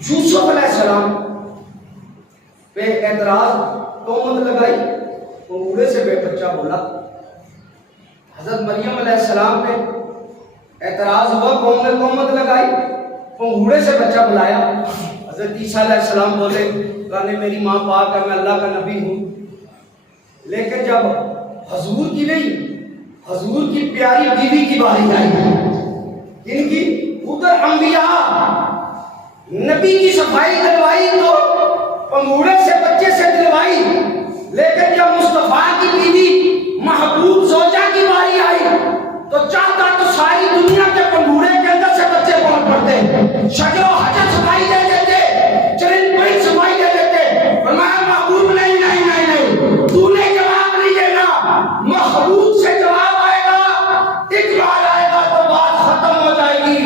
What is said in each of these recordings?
یوسف علیہ السلام پہ اعتراض تہمت لگائی، انگوڑے سے بے بچہ بولا۔ حضرت مریم علیہ السلام پہ اعتراض ہوا، قوم نے تہمت لگائی، انگوڑے سے بچہ بلایا۔ حضرت عیسیٰ علیہ السلام بولے کہنے میری ماں پاک ہے، میں اللہ کا نبی ہوں۔ لیکن جب حضور کی نہیں، حضور کی پیاری بیوی کی باری آئی، ان کی ادھر انبیاء نبی کی صفائی دلوائی تو انگوڑے سے بچے سے دلوائی، لیکن جب مصطفیٰ کی بیوی محبوب زوجہ کی باری آئی تو چاہتا تو ساری دنیا کے پنگوڑے کے اندر سے بچے پہنچ پڑتے، شجر و حجر صفائی دے دیتے، چرند پرند صفائی دے دیتے۔ فرمایا محبوب نہیں نہیں نہیں نہیں، تو نے جواب نہیں دینا، محبوب سے جواب آئے گا، اقبال آئے گا تو بات ختم ہو جائے گی۔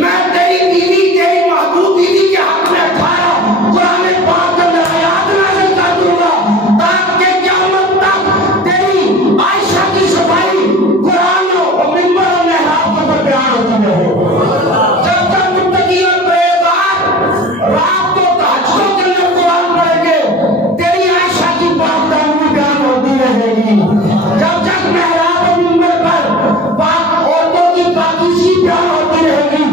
میں تیری بیوی، تیری محبوب بیوی کے حق میں 18 قرآن پاک کے اندر آیات نازل کر دوں گا تاکہ قیامت تک تیری عائشہ کی صفائی قرآن اور منبر اور محراب پر بیان ہوتی رہے۔ جب تک متقی اور پرہیزگار رات کو تہجد کے اندر قرآن پڑھیں گے، تیری عائشہ کی پاک دامنی بیان ہوتی رہے گی۔ جب تک محراب اور منبر پر پاک عورتوں کی پاکیزگی بیان ہوتی رہے گی،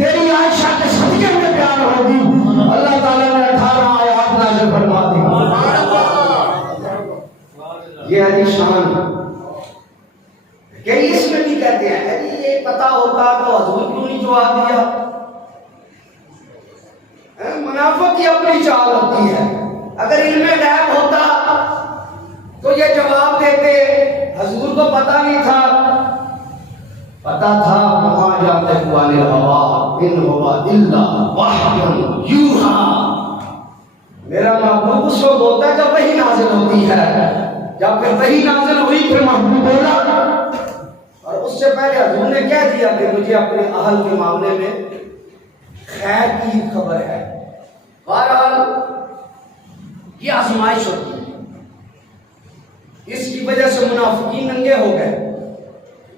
تیری عائشہ کے صدقے میں بیان ہوگی۔ اللہ تعالیٰ نے 18 آیات نازل فرما دی۔ یہ ہے شان کہ اس میں بھی کہتے ہیں یہ پتہ ہوتا تو حضور کیوں نہیں جواب دیا؟ منافق کی اپنی چال ہوتی ہے، اگر علم غیب ہوتا تو یہ جواب دیتے، حضور کو پتہ نہیں تھا، پتہ تھا وہاں جاتے عن الہوا ان ہوا الا وحی یوحی۔ میرا محبوب اس وقت ہوتا ہے جب وحی نازل ہوتی ہے، جب پھر وحی نازل ہوئی پھر محبوب بولا، اور اس سے پہلے حضور نے کہہ دیا کہ مجھے اپنے اہل کے معاملے میں خیر کی خبر ہے۔ بہرحال یہ آزمائش ہوتی ہے، اس کی وجہ سے منافقین ننگے ہو گئے،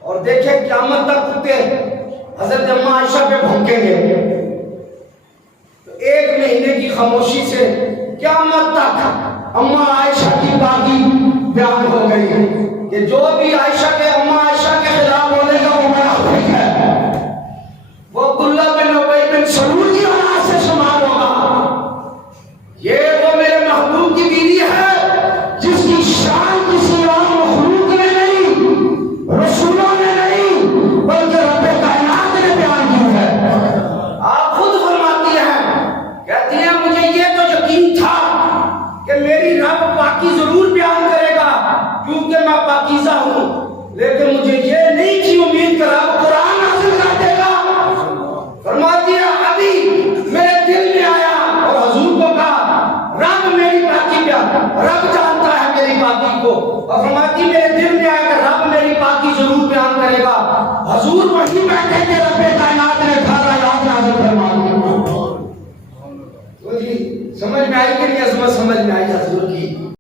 اور دیکھیں قیامت تک کتے حضرت اماں عائشہ پہ بھونکیں گے، تو 1 مہینے کی خاموشی سے قیامت تک اماں عائشہ کی پاکی بیان ہو گئی کہ جو بھی عائشہ کے اماں عائشہ کے خلاف بولے گا وہ منافق ہے، وہ عبداللہ بن ابی بن سلول کی اولاد سے شمار ہوگا۔ یہ وہ میرے محبوب کی بیوی ہے جس کی شان کسی اور مخلوق نے نہیں، رسولوں نے نہیں، بلکہ رب کائنات نے بیان کی ہے۔ آپ خود فرماتی ہیں، کہتی ہیں مجھے یہ تو یقین تھا کہ میری رب پاکی ضرور بیان کرے گا کیونکہ میں پاکیزہ ہوں، لیکن مجھے یہ نہیں تھی امید کہ رب قرآن نازل کر دے گا۔ فرماتی ہے ابھی میرے دل میں آیا اور حضور کو کہا رب میری پاکی بیان، رب جانتا ہے میری پاکی کو، اور فرماتی میرے دل میں آیا کہ رب میری پاکی ضرور بیان کرے گا۔ حضور وہی بیٹھے تھے رب کائنات